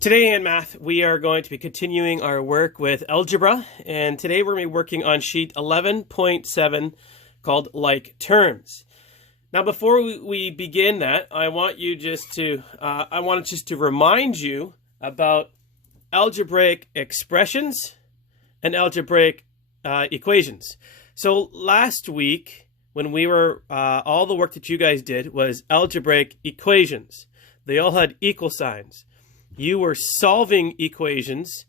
Today in math, we are going to be continuing our work with algebra, and today we're going to be working on sheet 11.7 called like terms. Now, before we begin that, I want to remind you about algebraic expressions and algebraic equations. So last week, when we were all the work that you guys did was algebraic equations. They all had equal signs. You were solving equations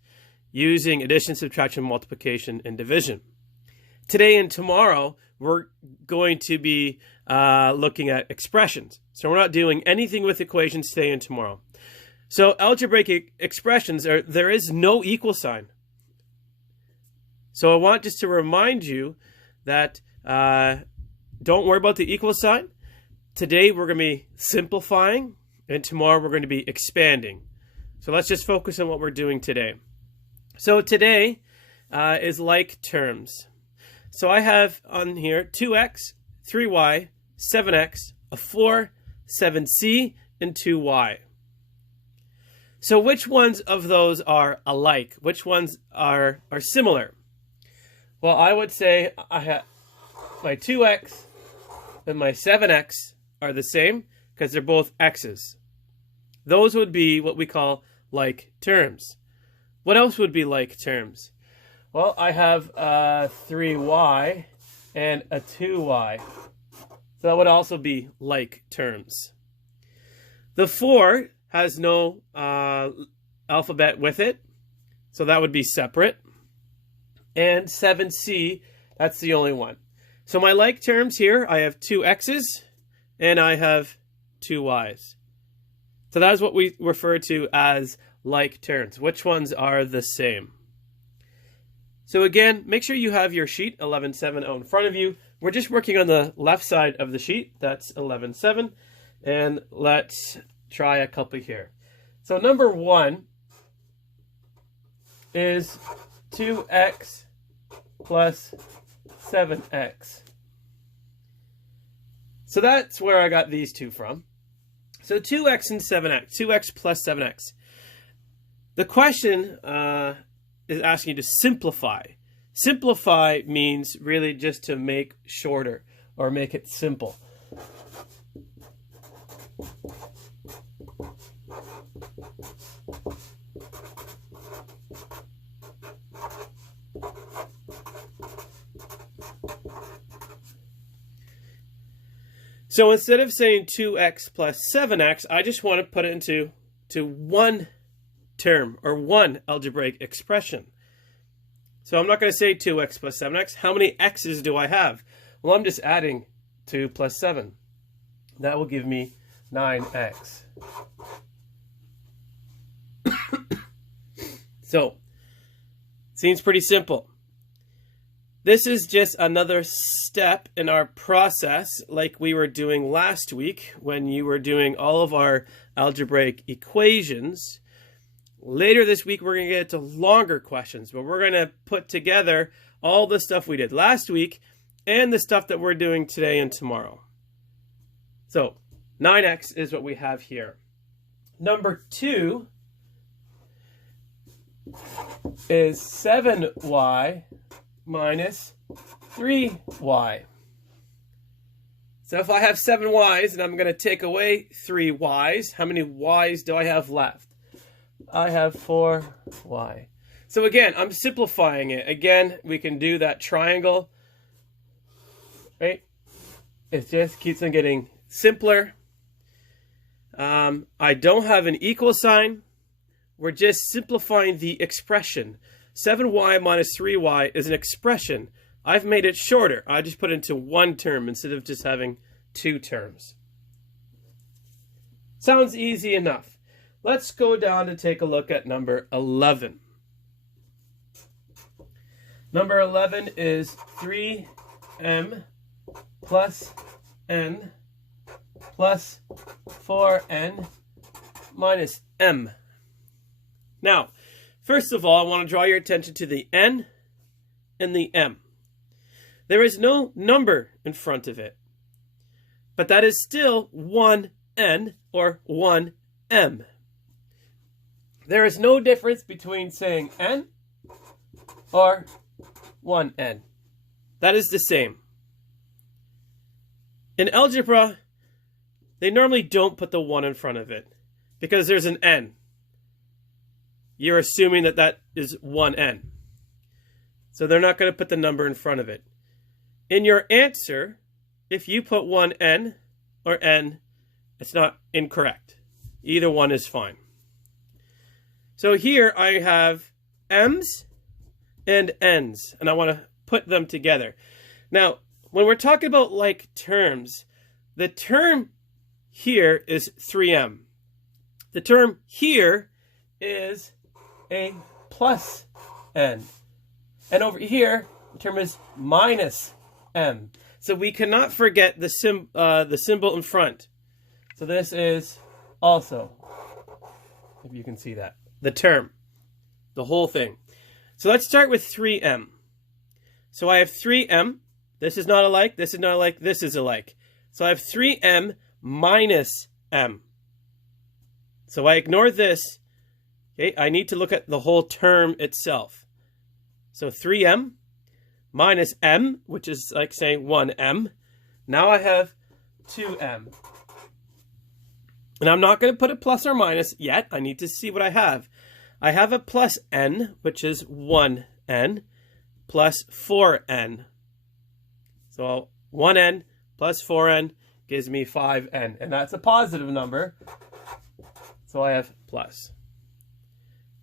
using addition, subtraction, multiplication, and division. Today and tomorrow, we're going to be looking at expressions. So we're not doing anything with equations today and tomorrow. So algebraic expressions, there is no equal sign. So I want just to remind you that don't worry about the equal sign. Today we're going to be simplifying, and tomorrow we're going to be expanding. So let's just focus on what we're doing today. So today is like terms. So I have on here 2x, 3y, 7x, a 4, 7c, and 2y. So which ones of those are alike? Which ones are similar? Well, I would say I have my 2x and my 7x are the same because they're both x's. Those would be what we call like terms. What else would be like terms? Well, I have a 3y and a 2y. So that would also be like terms. The 4 has no alphabet with it, so that would be separate. And 7c, that's the only one. So my like terms here, I have 2 x's and I have 2 y's. So that is what we refer to as like terms. Which ones are the same? So again, make sure you have your sheet 11.7 out in front of you. We're just working on the left side of the sheet. That's 11.7. And let's try a couple here. So number 1 is 2x plus 7x. So that's where I got these two from. So 2x and 7x, 2x plus 7x. The question is asking you to simplify. Simplify means really just to make shorter or make it simple. So instead of saying 2x plus 7x, I just want to put it into one term or one algebraic expression. So I'm not going to say 2x plus 7x. How many x's do I have? Well, I'm just adding 2 plus 7. That will give me 9x. So, seems pretty simple. This is just another step in our process like we were doing last week when you were doing all of our algebraic equations. Later this week, we're going to get to longer questions, but we're going to put together all the stuff we did last week and the stuff that we're doing today and tomorrow. So 9x is what we have here. Number 2 is 7y minus 3y. So if I have 7 y's and I'm going to take away 3 y's, how many y's do I have left? I have 4y. So again, I'm simplifying it. Again, we can do that triangle, right? It just keeps on getting simpler. I don't have an equal sign. We're just simplifying the expression. 7y minus 3y is an expression. I've made it shorter. I just put it into one term instead of just having 2 terms. Sounds easy enough. Let's go down to take a look at number 11. Number 11 is 3m plus n plus 4n minus m. Now, first of all, I want to draw your attention to the n and the m. There is no number in front of it, but that is still 1n or 1m. There is no difference between saying n or 1n. That is the same. In algebra, they normally don't put the 1 in front of it because there's an n. You're assuming that that is 1n. So they're not going to put the number in front of it. In your answer, if you put 1n or n, it's not incorrect. Either one is fine. So here I have m's and n's, and I want to put them together. Now, when we're talking about like terms, the term here is 3m. The term here is a plus n. And over here, the term is minus m. So we cannot forget the symbol in front. So this is also, if you can see that, the term, the whole thing. So let's start with 3m. So I have 3m. This is not alike, this is not alike, this is alike. So I have 3m minus m. So I ignore this. Okay, I need to look at the whole term itself. So 3m minus m, which is like saying 1m. Now I have 2m. And I'm not going to put a plus or minus yet. I need to see what I have. I have a plus n, which is 1n, plus 4n. So 1n plus 4n gives me 5n. And that's a positive number. So I have plus.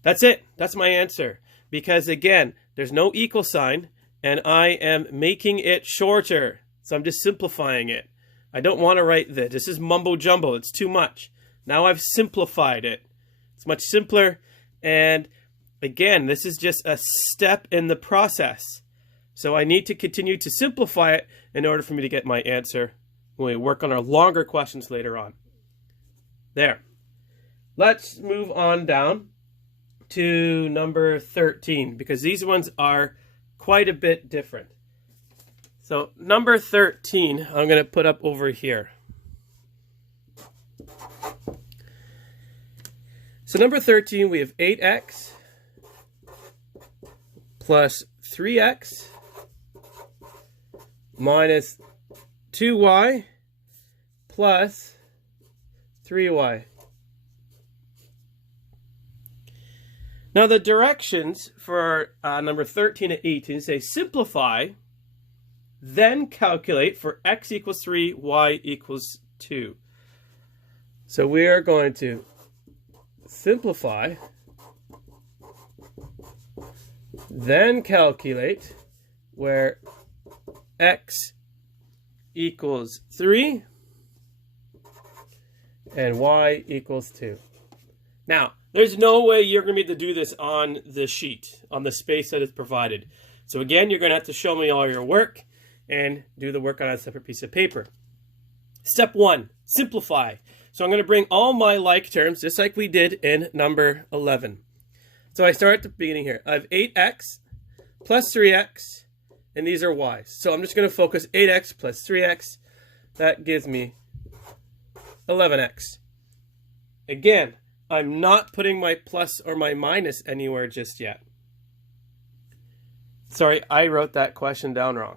That's it. That's my answer. Because again, there's no equal sign. And I am making it shorter. So I'm just simplifying it. I don't want to write this. This is mumbo jumbo. It's too much. Now I've simplified it. It's much simpler. And again, this is just a step in the process. So I need to continue to simplify it in order for me to get my answer when we work on our longer questions later on. There. Let's move on down to number 13 because these ones are quite a bit different. So number 13, I'm going to put up over here. So number 13, we have 8x plus 3x minus 2y plus 3y. Now the directions for number 13 and 18 say simplify, then calculate for x equals 3, y equals 2. So we are going to simplify, then calculate where x equals 3 and y equals 2. Now, there's no way you're going to be able to do this on the sheet, on the space that is provided. So again, you're going to have to show me all your work and do the work on a separate piece of paper. Step 1, simplify. So I'm going to bring all my like terms, just like we did in number 11. So I start at the beginning here. I have 8x plus 3x, and these are y's. So I'm just going to focus 8x plus 3x. That gives me 11x. Again, I'm not putting my plus or my minus anywhere just yet. Sorry, I wrote that question down wrong.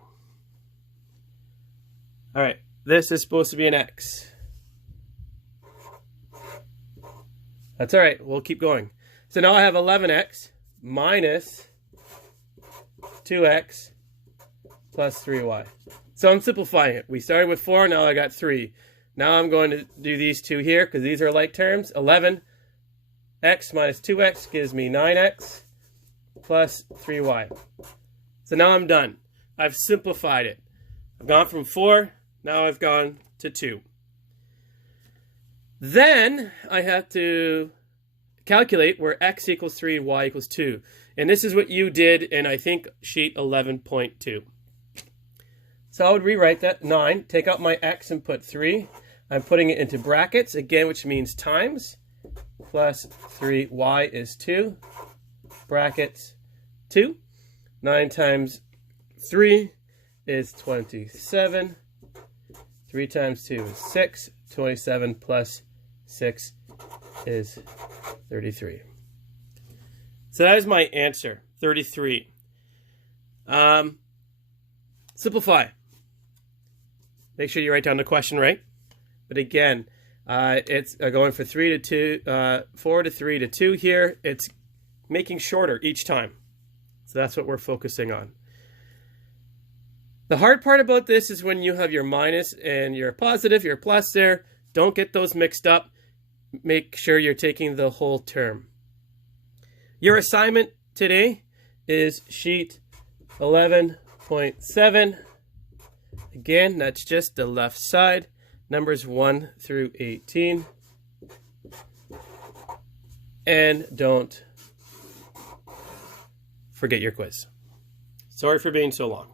All right, this is supposed to be an x. That's all right, we'll keep going. So now I have 11x minus 2x plus 3y. So I'm simplifying it. We started with 4, now I got 3. Now I'm going to do these two here because these are like terms. 11x minus 2x gives me 9x plus 3y. So now I'm done. I've simplified it. I've gone from 4, now I've gone to 2. Then I have to calculate where x equals 3 and y equals 2. And this is what you did in, I think, sheet 11.2. So I would rewrite that 9, take out my x and put 3. I'm putting it into brackets, again, which means times, plus 3y is 2, brackets 2. 9 times 3 is 27. 3 times 2 is 6. 27 plus 6 is 33. So that is my answer, 33. Simplify. Make sure you write down the question right. But again, it's going for 4 to 3 to 2 here. It's making shorter each time. So that's what we're focusing on. The hard part about this is when you have your minus and your positive, your plus there. Don't get those mixed up. Make sure you're taking the whole term. Your assignment today is sheet 11.7. Again, that's just the left side, numbers 1 through 18. And don't forget your quiz. Sorry for being so long.